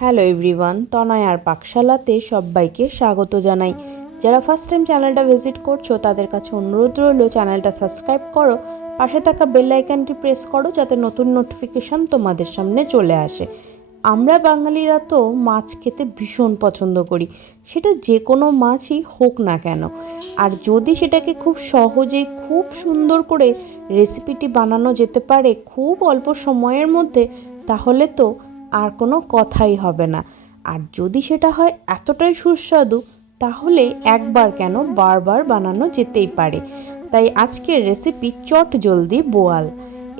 Hello everyone, তনয় আর পাকশালাতে সবাইকে স্বাগত জানাই। যারা ফার্স্ট টাইম চ্যানেলটা ভিজিট করছ, তাদের কাছে অনুরোধ রইল চ্যানেলটা সাবস্ক্রাইব করো, পাশে থাকা বেল আইকনটি প্রেস করো, যাতে নতুন নোটিফিকেশান তোমাদের সামনে চলে আসে। আমরা বাঙালিরা তো মাছ খেতে ভীষণ পছন্দ করি। সেটা যে কোনো মাছই হোক না কেন। আর যদি সেটাকে খুব সহজেই, খুব সুন্দর করে রেসিপিটি বানানো যেতে পারে খুব অল্প সময়ের মধ্যে, তাহলে তো আর কোনো কথাই হবে না। আর যদি সেটা হয় এতটাই সুস্বাদু, তাহলে একবার কেন বারবার বানানো যেতেই পারে। তাই আজকের রেসিপি চট জলদি বোয়াল।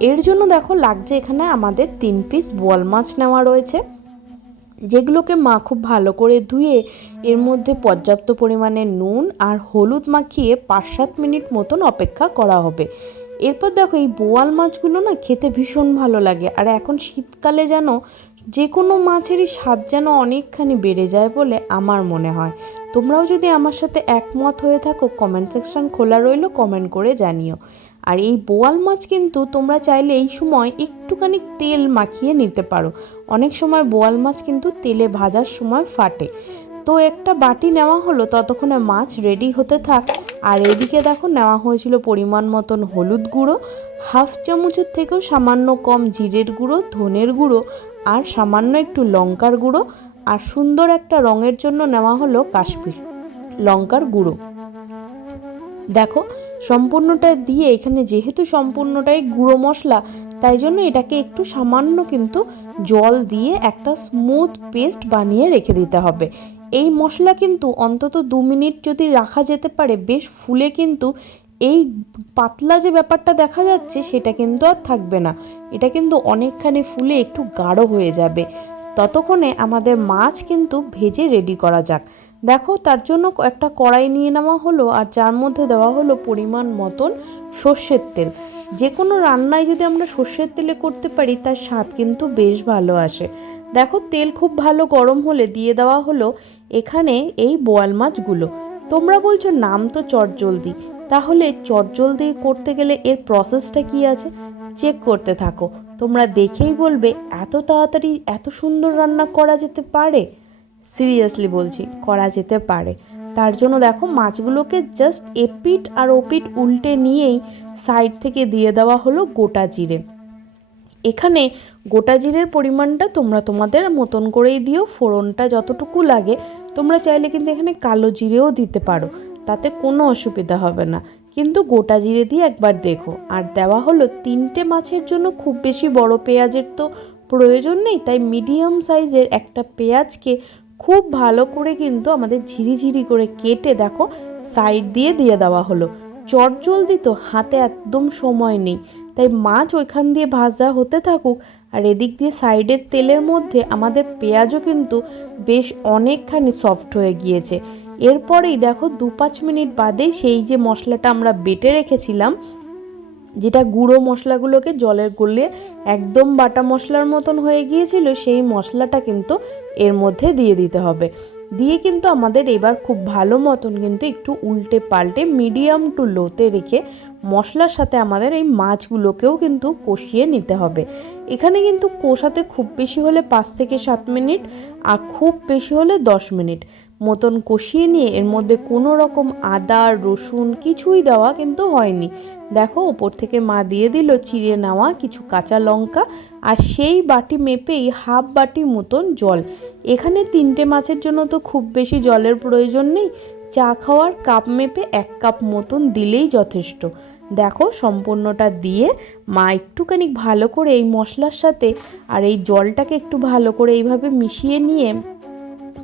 এর জন্য দেখো লাগছে এখানে আমাদের তিন পিস বোয়াল মাছ নেওয়া রয়েছে, যেগুলোকে মা খুব ভালো করে ধুয়ে এর মধ্যে পর্যাপ্ত পরিমাণে নুন আর হলুদ মাখিয়ে পাঁচ সাত মিনিট মতন অপেক্ষা করা হবে। এরপর দেখো এই বোয়াল মাছগুলো না খেতে ভীষণ ভালো লাগে। আর এখন শীতকালে যেন যে কোনো মাছেরই স্বাদ যেন অনেকখানি বেড়ে যায় বলে আমার মনে হয়। তোমরাও যদি আমার সাথে একমত হয়ে থাকো কমেন্ট সেকশন খোলা রইল কমেন্ট করে জানিও। আর এই বোয়াল মাছ কিন্তু তোমরা চাইলে এই সময় একটুখানি তেল মাখিয়ে নিতে পারো। অনেক সময় বোয়াল মাছ কিন্তু তেলে ভাজার সময় ফাটে। তো একটা বাটি নেওয়া হলো, ততক্ষণে মাছ রেডি হতে থাক। আর এদিকে দেখো, নেওয়া হয়েছিল পরিমাণ মতন হলুদ গুঁড়ো, হাফ চামচের থেকেও সামান্য কম জিরের গুঁড়ো, ধনের গুঁড়ো আর সামান্য একটু লঙ্কার গুঁড়ো আর সুন্দর একটা রঙের জন্য নেওয়া হলো কাশ্মীর লঙ্কার গুঁড়ো। দেখো, সম্পূর্ণটা দিয়ে এখানে যেহেতু সম্পূর্ণটাই গুঁড়ো মশলা, তাই জন্য এটাকে একটু সামান্য কিন্তু জল দিয়ে একটা স্মুথ পেস্ট বানিয়ে রেখে দিতে হবে। এই মশলা কিন্তু অন্তত দু মিনিট যদি রাখা যেতে পারে, বেশ ফুলে কিন্তু এই পাতলা যে ব্যাপারটা দেখা যাচ্ছে, সেটা কিন্তু আর থাকবে না। এটা কিন্তু অনেকখানি ফুলে একটু গাঢ় হয়ে যাবে। ততক্ষণে আমাদের মাছ কিন্তু ভেজে রেডি করা যাক। দেখো, তার জন্য একটা কড়াই নিয়ে নেওয়া হলো, আর যার মধ্যে দেওয়া হলো পরিমাণ মতন সর্ষের তেল। যে কোনো রান্নায় যদি আমরা সর্ষের তেলে করতে পারি, তার স্বাদ কিন্তু বেশ ভালো আসে। দেখো, তেল খুব ভালো গরম হলে দিয়ে দেওয়া হলো এখানে এই বোয়াল মাছগুলো। তোমরা বলছো নাম তো চটজলদি। তাহলে চটজলদি করতে গেলে এর প্রসেসটা কি আছে? চেক করতে থাকো। তোমরা দেখেই বলবে, এত তাড়াতাড়ি এত সুন্দর রান্না করা যেতে পারে? সিরিয়াসলি বলছি, করা যেতে পারে। তার জন্য দেখো, মাছগুলোকে জাস্ট এপিট আর ওপিট উল্টে নিয়েই সাইড থেকে দিয়ে দেওয়া হলো গোটা জিরে। এখানে গোটা জিরের পরিমাণটা তোমরা তোমাদের মতন করেই দিও, ফোড়নটা যতটুকু লাগে। তোমরা চাইলে কিন্তু এখানে কালো জিরেও দিতে পারো। তাতে কোনো অসুবিধা হবে না। কিন্তু গোটা জিরে দিয়ে একবার দেখো। আর দেওয়া হলো তিনটে মাছের জন্য খুব বেশি বড় পেঁয়াজের তো প্রয়োজন নেই। তাই মিডিয়াম সাইজের একটা পেঁয়াজকে খুব ভালো করে কিন্তু আমাদের ঝিরিঝিরি করে কেটে দেখো, সাইড দিয়ে দিয়ে দেওয়া হলো। চট জলদি তো হাতে একদম সময় নেই। তাই মাছ ওইখান দিয়ে ভাজা হতে থাকুক আর এদিক দিয়ে সাইডের তেলের মধ্যে আমাদের পেঁয়াজও কিন্তু বেশ অনেকখানি সফট হয়ে গিয়েছে। এরপরেই দেখো দু পাঁচ মিনিট বাদে সেই যে মশলাটা আমরা বেটে রেখেছিলাম, যেটা গুঁড়ো মশলাগুলোকে জলের গলিয়ে একদম বাটা মশলার মতন হয়ে গিয়েছিল, সেই মশলাটা কিন্তু এর মধ্যে দিয়ে দিতে হবে। দিয়ে কিন্তু আমাদের এবার খুব ভালো মতন কিন্তু একটু উল্টে পাল্টে মিডিয়াম টু লোতে রেখে মশলার সাথে আমাদের এই মাছগুলোকেও কিন্তু কষিয়ে নিতে হবে। এখানে কিন্তু কষাতে খুব বেশি হলে পাঁচ থেকে সাত মিনিট আর খুব বেশি হলে দশ মিনিট। মতন কষিয়ে নিয়ে এর মধ্যে কোনো রকম আদা, রসুন কিছুই দেওয়া কিন্তু হয়নি। দেখো, ওপর থেকে মা দিয়ে দিল চিড়ে নেওয়া কিছু কাঁচা লঙ্কা আর সেই বাটি মেপেই হাফ বাটি মতন জল। এখানে তিনটে মাছের জন্য তো খুব বেশি জলের প্রয়োজন নেই। চা খাওয়ার কাপ মেপে এক কাপ মতন দিলেই যথেষ্ট। দেখো, সম্পূর্ণটা দিয়ে মা একটুখানি ভালো করে এই মশলার সাথে আর এই জলটাকে একটু ভালো করে এইভাবে মিশিয়ে নিয়ে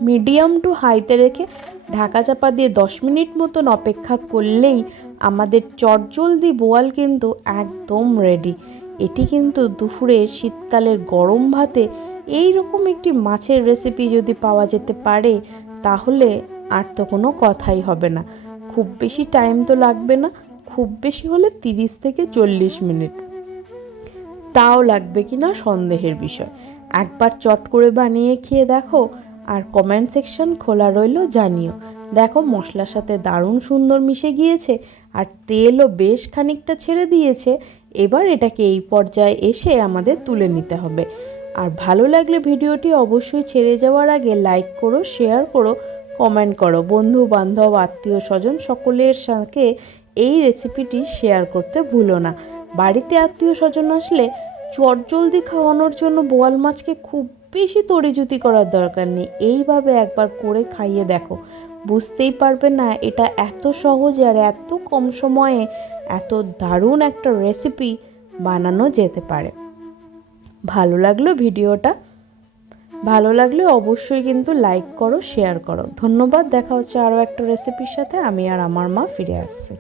মিডিয়াম টু হাইতে রেখে ঢাকা চাপা দিয়ে দশ মিনিট মতন অপেক্ষা করলেই আমাদের চটজলদি বোয়াল কিন্তু একদম রেডি এটি কিন্তু দুপুরের শীতকালের গরম ভাতে এই রকম একটি মাছের রেসিপি যদি পাওয়া যেতে পারে, তাহলে আর তো কোনো কথাই হবে না। খুব বেশি টাইম তো লাগবে না, খুব বেশি হলে তিরিশ থেকে চল্লিশ মিনিট। তাও লাগবে কি না সন্দেহের বিষয়। একবার চট করে বানিয়ে খেয়ে দেখো আর কমেন্ট সেকশন খোলা রইল জানিও। দেখো মশলার সাথে দারুণ সুন্দর মিশে গিয়েছে আর তেলও বেশ খানিকটা ছেড়ে দিয়েছে। এবার এটাকে এই পর্যায়ে এসে আমাদের তুলে নিতে হবে। আর ভালো লাগলে ভিডিওটি অবশ্যই ছেড়ে যাওয়ার আগে লাইক করো শেয়ার করো কমেন্ট করো। বন্ধু বান্ধব আত্মীয় স্বজন সকলের সাথে এই রেসিপিটি শেয়ার করতে ভুলো না। বাড়িতে আত্মীয় স্বজন আসলে চটজলদি খাওয়ানোর জন্য বোয়াল মাছকে খুব বেশি তড়িজুতি করার দরকার নেই। এইভাবে একবার করে খাইয়ে দেখো। বুঝতেই পারবে না এটা এত সহজে আর এত কম সময়ে এত দারুণ একটা রেসিপি বানানো যেতে পারে। ভালো লাগল ভিডিওটা? ভালো লাগলে অবশ্যই কিন্তু লাইক করো শেয়ার করো। ধন্যবাদ। দেখা হচ্ছে আরও একটা রেসিপির সাথে। আমি আর আমার মা ফিরে আসছি।